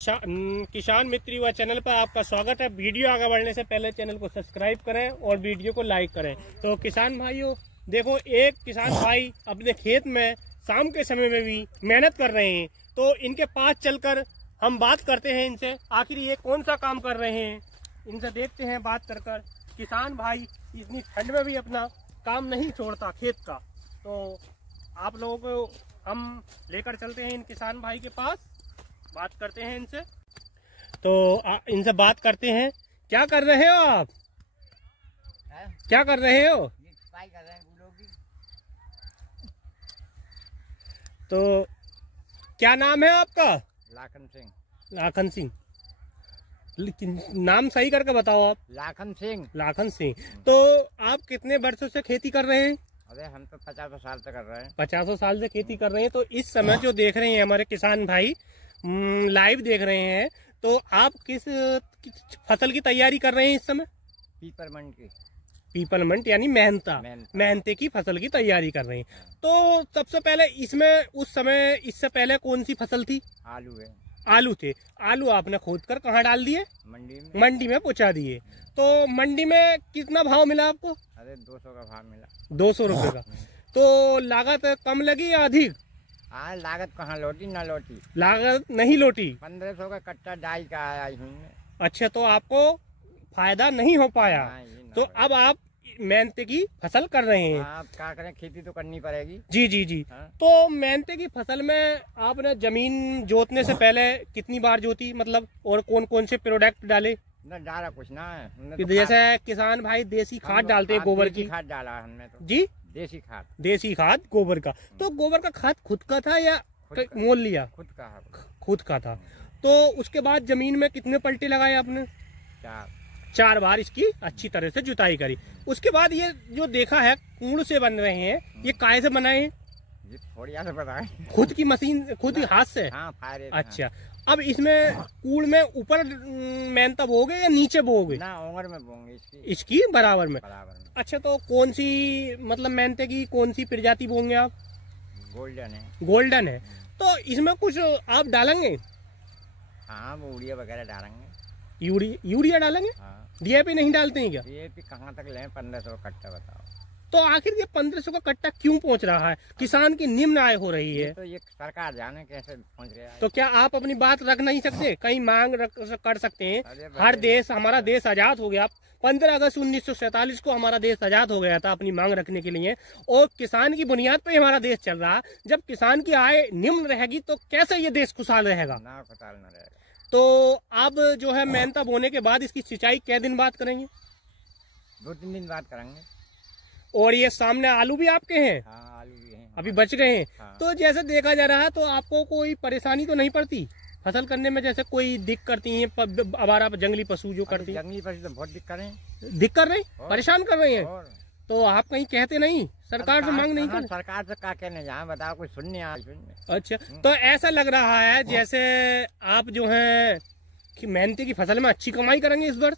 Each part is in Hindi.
किसान मित्र युवा चैनल पर आपका स्वागत है। वीडियो आगे बढ़ने से पहले चैनल को सब्सक्राइब करें और वीडियो को लाइक करें। तो किसान भाइयों देखो, एक किसान भाई अपने खेत में शाम के समय में भी मेहनत कर रहे हैं। तो इनके पास चलकर हम बात करते हैं इनसे, आखिर ये कौन सा काम कर रहे हैं, इनसे देखते हैं बात कर। किसान भाई इतनी ठंड में भी अपना काम नहीं छोड़ता खेत का। तो आप लोगों को हम लेकर चलते हैं इन किसान भाई के पास, बात करते हैं इनसे। तो इनसे बात करते हैं। क्या कर रहे हो आप? क्या कर रहे हो? सफाई कर रहे हैं फूलों की। तो क्या नाम है आपका? लाखन सिंह। लाखन सिंह, लेकिन नाम सही करके बताओ आप। लाखन सिंह। लाखन सिंह। तो आप कितने वर्षों से खेती कर रहे हैं? अरे हम तो 50 साल से कर रहे हैं। 50 साल से खेती कर रहे हैं। तो इस समय जो देख रहे हैं हमारे किसान भाई लाइव देख रहे हैं, तो आप किस फसल की तैयारी कर रहे हैं इस समय? पीपरमंट की। पीपलमेंट यानी मेहनते की फसल की तैयारी कर रहे हैं। तो सबसे पहले इसमें उस समय इससे पहले कौन सी फसल थी? आलू है। आलू थे। आलू आपने खोद कर कहाँ डाल दिए? मंडी में। मंडी में पहुंचा दिए। तो मंडी में कितना भाव मिला आपको? अरे 200 का भाव मिला। 200 रुपए का। तो लागत कम लगी या अधिक? हाँ, लागत कहाँ लौटी ना लौटी। लागत नहीं लौटी। 1500 का कट्टा डाई का आया इसमें। अच्छा, तो आपको फायदा नहीं हो पाया। तो तो अब आप मेहनते की फसल कर रहे हैं। आप क्या करें, खेती तो करनी पड़ेगी। जी जी जी। हाँ? तो मेहनते की फसल में आपने जमीन जोतने से पहले कितनी बार जोती, मतलब, और कौन कौन से प्रोडक्ट डाले? न डाला कुछ ना है हमने कि तो जैसे किसान भाई देसी खाद डालते हैं, गोबर की खाद डाला हमने तो। जी, देसी खाद। देसी खाद गोबर का। तो गोबर का खाद खुद का था या खुद का। मोल लिया? खुद का है। खुद का था। तो उसके बाद जमीन में कितने पलटे लगाए आपने? 4 बार इसकी अच्छी तरह से जुताई करी। उसके बाद ये जो देखा है कूड़ से बन रहे हैं, ये काहे से बनाए हैं? ये थोड़ी याद बताएं। खुद की मशीन, खुद ही हाथ से? हाँ, फायर। अच्छा, अब इसमें कूड़ में ऊपर मेहनता बोओगे या नीचे बोओगे? ना, ओंगर में बोंगे इसकी बराबर में। बराबर में। अच्छा, तो कौन सी, मतलब मेहनते की कौन सी प्रजाति बोंगे आप? गोल्डन है। गोल्डन है। तो इसमें कुछ आप डालेंगे? हाँ, वो यूरिया वगैरह डालेंगे। यूरिया डालेंगे? हाँ। डीएपी नहीं डालते हैं क्या? डीएपी कहाँ तक लें? 1500 कट्टा बताओ। तो आखिर ये 1500 का कट्टा क्यों पहुंच रहा है? किसान की निम्न आय हो रही है। तो ये सरकार जाने कैसे पहुंच गया है। तो क्या आप अपनी बात रख नहीं सकते? कहीं मांग कर सकते हैं? अरे हर देश, हमारा देश आजाद हो गया। 15 अगस्त 1947 को हमारा देश आजाद हो गया था अपनी मांग रखने के लिए, और किसान की बुनियाद पर हमारा देश चल रहा। जब किसान की आय निम्न रहेगी तो कैसे ये देश खुशहाल रहेगा? ना खुशहाल न रहेगा। तो आप जो है मेहनता बोने के बाद इसकी सिंचाई कै दिन बाद करेंगे? 2-3 दिन बाद करेंगे। और ये सामने आलू भी आपके हैं? हाँ, आलू भी हैं। अभी बच गए हैं। हाँ। तो जैसे देखा जा रहा है, तो आपको कोई परेशानी तो नहीं पड़ती फसल करने में? जैसे कोई दिक्कत करती है आवारा जंगली पशु जो करती है? जंगली पशु तो बहुत दिक्कत है। दिक्कत कर रहे, परेशान कर रहे हैं। और तो आप कहीं कहते नहीं, सरकार से मांग नहीं कर? सरकार से क्या कहने जाए, बताओ, कोई सुनने आए? अच्छा, तो ऐसा लग रहा है जैसे आप जो है कि मेहनती की फसल में अच्छी कमाई करेंगे इस वर्ष।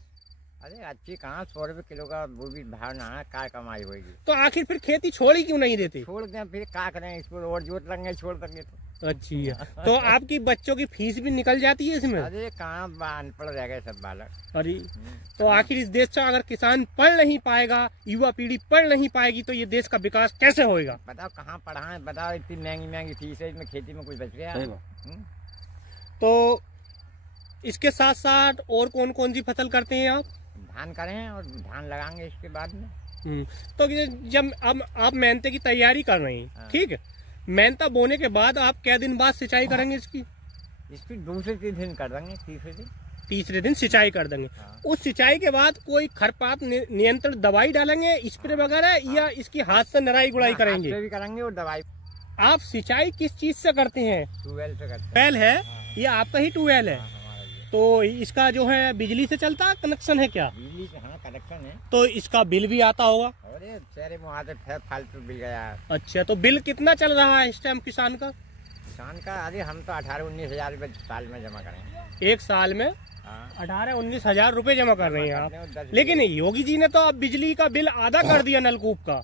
अरे अच्छी कहाँ, 100 रुपये किलो का वो भी भाव ना है, क्या कमाई होगी। तो आखिर फिर खेती छोड़ी क्यों नहीं देते? छोड़ दें, फिर क्या करें, इसको और जोत लेंगे, छोड़ देंगे तो। अच्छी। तो आपकी बच्चों की फीस भी निकल जाती है इसमें? अरे कहाँ अनपढ़ रह गए सब बालक। अरे, तो आखिर इस देश से अगर किसान पढ़ नहीं पाएगा, युवा पीढ़ी पढ़ नहीं पाएगी, तो ये देश का विकास कैसे होएगा? बताओ कहाँ पढ़ाएं, बताओ, इतनी महंगी फीस है, इसमें खेती में कुछ बच गया है? तो इसके साथ साथ और कौन कौन सी फसल करते हैं आप? धान करें और धान लगाएंगे इसके बाद में। तो जब अब आप मेहनते की तैयारी कर रहे हैं, ठीक है, मेहनता बोने के बाद आप क्या दिन बाद सिंचाई करेंगे इसकी? इसकी दूसरे दिन कर देंगे, तीसरे दिन सिंचाई कर देंगे। हाँ। उस सिंचाई के बाद कोई खरपात नियंत्रण दवाई डालेंगे, स्प्रे वगैरह, या इसकी हाथ से नराई गुड़ाई करेंगे? हाथ से भी करेंगे और दवाई। आप सिंचाई किस चीज से करते हैं? ट्यूबवेल से करते हैं। ट्यूबवेल है? ये आपका ही ट्यूबवेल है? तो इसका जो है बिजली से चलता कनेक्शन है क्या? बिजली से, हाँ, कनेक्शन है। तो इसका बिल भी आता होगा? अरे सारे वहाँ से फालतू बिल गया है। अच्छा, तो बिल कितना चल रहा है इस टाइम किसान का? किसान का अरे हम तो 18-19 हजार रुपये साल में जमा करेंगे। एक साल में 18-19 हजार रुपए जमा कर रहे हैं आप। लेकिन योगी जी ने तो अब बिजली का बिल आधा कर दिया नलकूप का।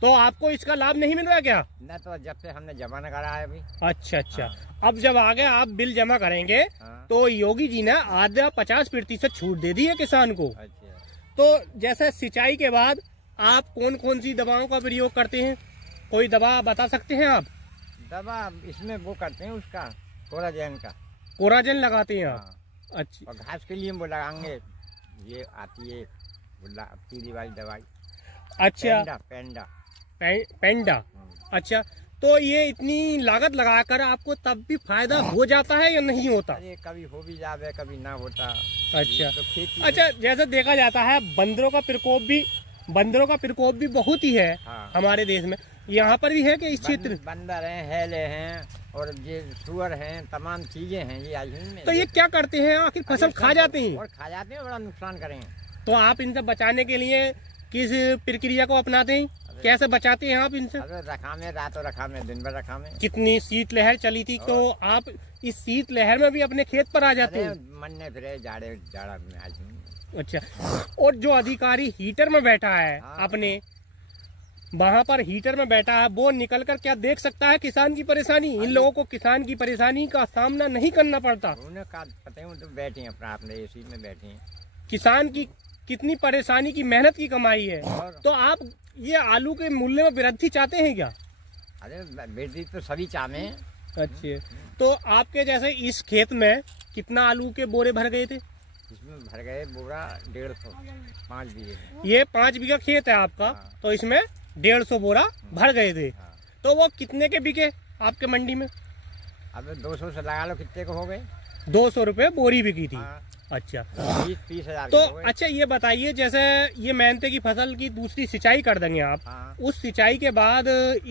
तो आपको इसका लाभ नहीं मिल रहा क्या? न, तो जब से हमने जमा न करा है अभी। अच्छा अच्छा। अब जब आगे आप बिल जमा करेंगे तो योगी जी ने आधा 50% छूट दे दी है किसान को। अच्छा। तो जैसे सिंचाई के बाद आप कौन कौन सी दवाओं का प्रयोग करते हैं, कोई दवा बता सकते हैं आप? दवा इसमें वो करते हैं उसका कोराजेन का। कोराजेन लगाते हैं आप? हाँ। अच्छा। और घास के लिए वो लगाएंगे, ये आती है पीली वाली दवाई। अच्छा। पेंडा। पेंडा। अच्छा, तो ये इतनी लागत लगाकर आपको तब भी फायदा हो जाता है या नहीं होता? अरे कभी हो भी जावे, कभी ना होता। अच्छा। तो खेती। अच्छा, जैसे देखा जाता है बंदरों का प्रकोप भी बहुत ही है। हाँ। हमारे देश में यहाँ पर भी है कि इस क्षेत्र? बंदर हैं, हेले हैं और ये सुअर हैं, तमाम चीजें हैं ये आई हैं। तो ये क्या करते हैं, आखिर फसल खा जाते हैं? और खा जाते हैं, बड़ा नुकसान करेंगे। तो आप इनसे बचाने के लिए किस प्रक्रिया को अपनाते हैं, कैसे बचाते हैं आप इनसे? अरे रखा में, रातों रखा में, दिन भर रखा में। कितनी शीतलहर चली थी, तो आप इस शीतलहर में भी अपने खेत पर आ जाते हैं? मरने फिरे जाड़ा में आज। अच्छा, और जो अधिकारी हीटर में बैठा है अपने वहाँ पर हीटर में बैठा है, वो निकल कर क्या देख सकता है किसान की परेशानी? इन लोगों को किसान की परेशानी का सामना नहीं करना पड़ता? उन्हें पता है, तो बैठे हैं अपने एसी में बैठे हैं। किसान की कितनी परेशानी की, मेहनत की कमाई है। तो आप ये आलू के मूल्य में वृद्धि चाहते हैं क्या? अरे वृद्धि तो सभी चाहते हैं। अच्छा, तो आपके जैसे इस खेत में कितना आलू के बोरे भर गए थे? इसमें भर गए बोरा 150, 5 बीघे। ये 5 बीघा खेत है आपका। हाँ। तो इसमें 150 बोरा भर गए थे। हाँ। तो वो कितने के बिके आपके मंडी में? अब 200 से लगा लो, कितने को हो गए? 200 रुपये बोरी बिकी थी। हाँ। अच्छा, 30 हजार तो हो गए। अच्छा ये बताइए, जैसे ये मेहनते की फसल की दूसरी सिंचाई कर देंगे आप, हाँ। उस सिंचाई के बाद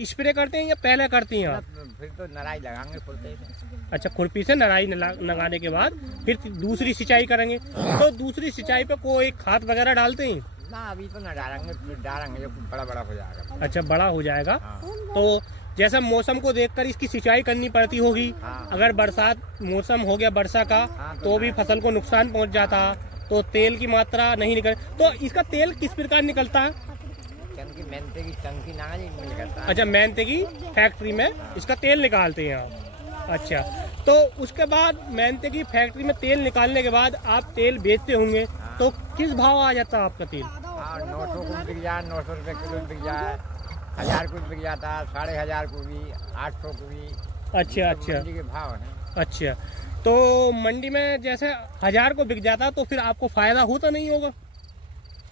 स्प्रे करते हैं या पहले करती हैं आप? फिर तो नराई लगाएंगे खुरपी से। अच्छा, खुरपी से नराई लगाने के बाद फिर दूसरी सिंचाई करेंगे। तो दूसरी सिंचाई पे कोई खाद वगैरह डालते हैं? ना अभी तो न डालेंगे, डालेंगे जब बड़ा बड़ा हो जाएगा। अच्छा, बड़ा हो जाएगा। हाँ। तो जैसा मौसम को देखकर इसकी सिंचाई करनी पड़ती होगी। हाँ। अगर बरसात मौसम हो गया वर्षा का, हाँ, तो भी फसल को नुकसान पहुंच जाता, तो तेल की मात्रा नहीं निकल। तो इसका तेल किस प्रकार निकलता है? मेहनते की चंकी ना निकलता है। अच्छा, मेहनते की फैक्ट्री में इसका तेल निकालते हैं आप। अच्छा, तो उसके बाद मेहनते की फैक्ट्री में तेल निकालने के बाद आप तेल बेचते होंगे। हाँ। तो किस भाव आ जाता है आपका तेल? 900 को बिक जाए, 900 रुपये किलो बिक जाए, 1000 को बिक जाता है, 1500 को भी, 800 को भी। अच्छा। अच्छा। मंडी के भाव है। अच्छा, तो मंडी में जैसे 1000 को बिक जाता तो फिर आपको फायदा होता नहीं होगा?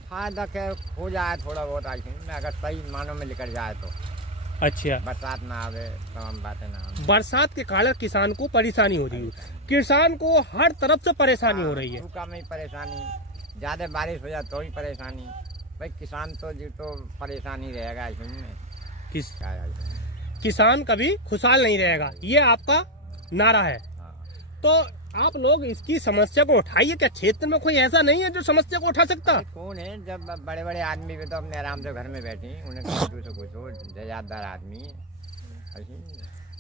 फायदा क्या हो जाए थोड़ा बहुत आई में, अगर सही मानों में निकल जाए तो। अच्छा, बरसात ना आवे, तमाम बातें ना आवे। बरसात के कारण किसान को परेशानी हो रही है, किसान को हर तरफ से परेशानी हो रही है। सूखा में ही परेशानी, ज्यादा बारिश हो जाए तो ही परेशानी। भाई किसान तो जी तो परेशानी रहेगा इसमें। किसान कभी खुशहाल नहीं रहेगा, ये आपका नारा है। तो आप लोग इसकी समस्या को उठाइए। क्या क्षेत्र में कोई ऐसा नहीं है जो समस्या को उठा सकता? कौन है, जब बड़े बड़े आदमी भी तो अपने आराम से घर में बैठे, उन्हें कुछ हो, जजादार आदमी है।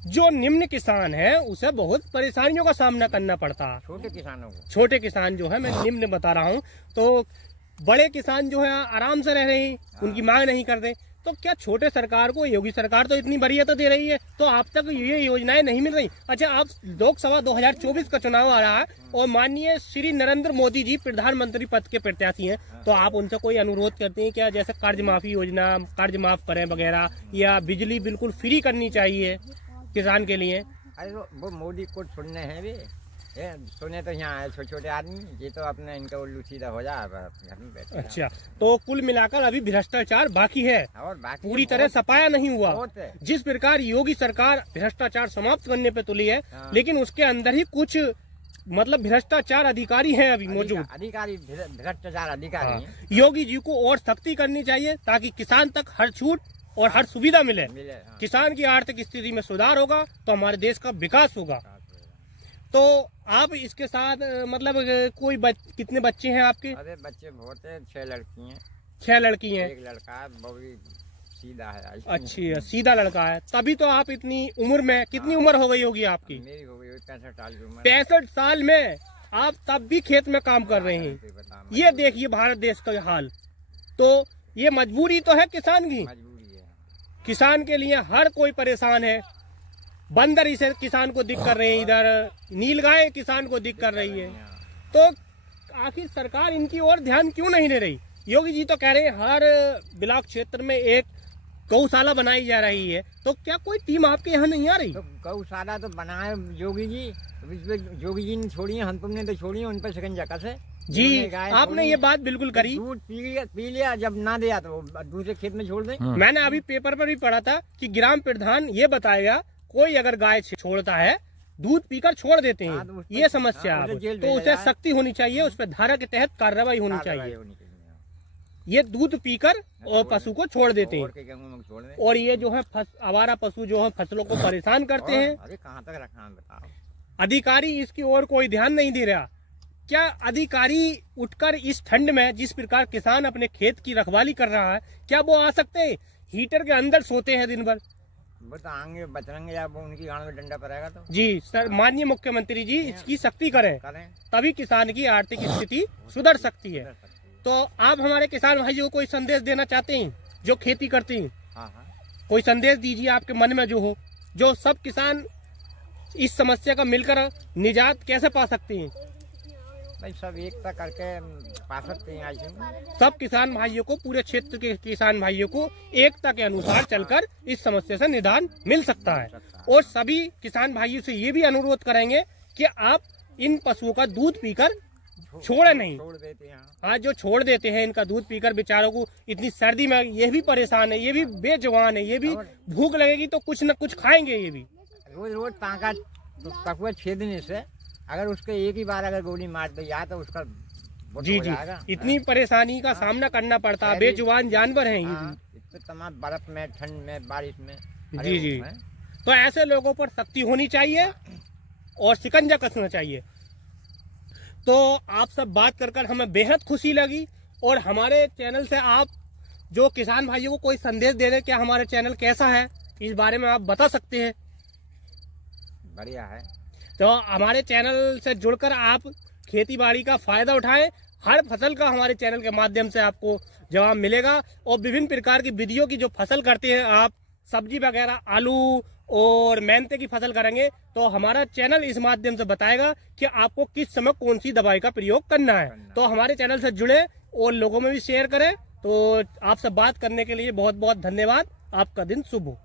जो निम्न किसान है उसे बहुत परेशानियों का सामना करना पड़ता है। छोटे किसानों को, छोटे किसान जो है, मैं निम्न बता रहा हूँ, तो बड़े किसान जो है आराम से रह रहे हैं, उनकी मांग नहीं करते। तो क्या छोटे सरकार को, योगी सरकार तो इतनी वरीयता दे रही है, तो आप तक ये योजनाएं नहीं मिल रही? अच्छा, आप लोकसभा 2024 का चुनाव आ रहा है और माननीय श्री नरेंद्र मोदी जी प्रधानमंत्री पद के प्रत्याशी हैं, तो आप उनसे कोई अनुरोध करते हैं क्या, जैसे कर्ज माफी योजना, कर्ज माफ करें वगैरह, या बिजली बिल्कुल फ्री करनी चाहिए किसान के लिए? अरे वो मोदी को सुनने हैं भी, सुने तो यहाँ आए छोटे छोटे आदमी, ये तो अपने इनका उल्लू सीधा हो जाए घर में बैठे। अच्छा, तो कुल मिलाकर अभी भ्रष्टाचार बाकी है, और बाकी पूरी तरह सफाया नहीं हुआ। जिस प्रकार योगी सरकार भ्रष्टाचार समाप्त करने पे तुली है, हाँ। लेकिन उसके अंदर ही कुछ मतलब भ्रष्टाचार अधिकारी हैं अभी मौजूद। अधिकारी भ्रष्टाचार अधिकारी हाँ। हैं। योगी जी को और सख्ती करनी चाहिए ताकि किसान तक हर छूट और हर सुविधा मिले। हाँ। किसान की आर्थिक स्थिति में सुधार होगा तो हमारे देश का विकास होगा। तो आप इसके साथ मतलब कोई कितने बच्चे हैं आपके? अरे बच्चे बहुत है, 6 लड़की हैं। 6 लड़की हैं। 1 लड़का है, वो भी सीधा है। अच्छा, सीधा लड़का है। तभी तो आप इतनी उम्र में, कितनी उम्र हो गई होगी आपकी? मेरी हो गई 65 साल की उम्र। 65 साल में आप तब भी खेत में काम कर रहे हैं। ये देखिए भारत देश का हाल। तो ये मजबूरी तो है किसान की। मजबूरी है। किसान के लिए हर कोई परेशान है। बंदर इसे किसान को दिक कर रहे हैं, इधर नीलगाय किसान को दिक कर रही है। तो आखिर सरकार इनकी ओर ध्यान क्यों नहीं दे रही? योगी जी तो कह रहे हैं हर ब्लॉक क्षेत्र में एक गौशाला बनाई जा रही है, तो क्या कोई टीम आपके यहाँ नहीं आ रही? तो गौशाला तो बनाए योगी जी, योगी जी ने छोड़ी है, हम तुमने तो छोड़ी है, उन पर शिकंजा कसे जी। आपने ये बात बिल्कुल करी। दूध पी लिया, जब ना दिया तो दूसरे खेत में छोड़ दे। मैंने अभी पेपर पर भी पढ़ा था कि ग्राम प्रधान ये बताएगा कोई अगर गाय छोड़ता है दूध पीकर छोड़ देते हैं, तो ये समस्या है, तो उसे सख्ती होनी चाहिए, उस पर धारा के तहत कार्रवाई होनी चाहिए। ये दूध पीकर और पशु को छोड़ देते हैं, और ये जो है आवारा पशु जो है फसलों को परेशान करते हैं। अरे कहाँ तक रखना बताओ? अधिकारी इसकी ओर कोई ध्यान नहीं दे रहा। क्या अधिकारी उठकर इस ठंड में जिस प्रकार किसान अपने खेत की रखवाली कर रहा है, क्या वो आ सकते हैं? हीटर के अंदर सोते हैं दिन भर। वो तो आएंगे बचेंगे या वो उनकी गांड में डंडा पड़ेगा। तो जी सर, माननीय मुख्यमंत्री जी इसकी सख्ती करें, तभी किसान की आर्थिक स्थिति सुधर सकती है। तो आप हमारे किसान भाइयों को कोई संदेश देना चाहते हैं जो खेती करते हैं? हाँ। कोई संदेश दीजिए आपके मन में जो हो, जो सब किसान इस समस्या का मिलकर निजात कैसे पा सकते हैं? भाई सब एकता करके पा सकते हैं। आज सब किसान भाइयों को, पूरे क्षेत्र के किसान भाइयों को एकता के अनुसार चलकर इस समस्या से निदान मिल सकता है। और सभी किसान भाइयों से ये भी अनुरोध करेंगे कि आप इन पशुओं का दूध पीकर छोड़े नहीं। छोड़ देते हैं। हाँ, जो छोड़ देते हैं इनका दूध पीकर, बेचारों को इतनी सर्दी में ये भी परेशान है, ये भी बेजुबान है, ये भी भूख लगेगी तो कुछ न कुछ खाएंगे। ये भी रोज टाँका ककुआ छेदने से अगर उसके एक ही बार अगर गोली मार दी या तो उसका जी इतनी परेशानी का सामना करना पड़ता है। बेजुबान जानवर हैं ये तमाम बर्फ में, ठंड में, बारिश में। जी। तो ऐसे लोगों पर सख्ती होनी चाहिए और शिकंजा कसना चाहिए। तो आप सब बात कर हमें बेहद खुशी लगी, और हमारे चैनल से आप जो किसान भाइयों को कोई संदेश दे रहे, क्या हमारे चैनल कैसा है इस बारे में आप बता सकते हैं? बढ़िया है। तो हमारे चैनल से जुड़कर आप खेती बाड़ी का फायदा उठाएं। हर फसल का हमारे चैनल के माध्यम से आपको जवाब मिलेगा, और विभिन्न प्रकार की विधियों की जो फसल करते हैं आप, सब्जी वगैरह, आलू और मेहनते की फसल करेंगे, तो हमारा चैनल इस माध्यम से बताएगा कि आपको किस समय कौन सी दवाई का प्रयोग करना है। तो हमारे चैनल से जुड़े और लोगों में भी शेयर करें। तो आपसे बात करने के लिए बहुत बहुत धन्यवाद। आपका दिन शुभ हो।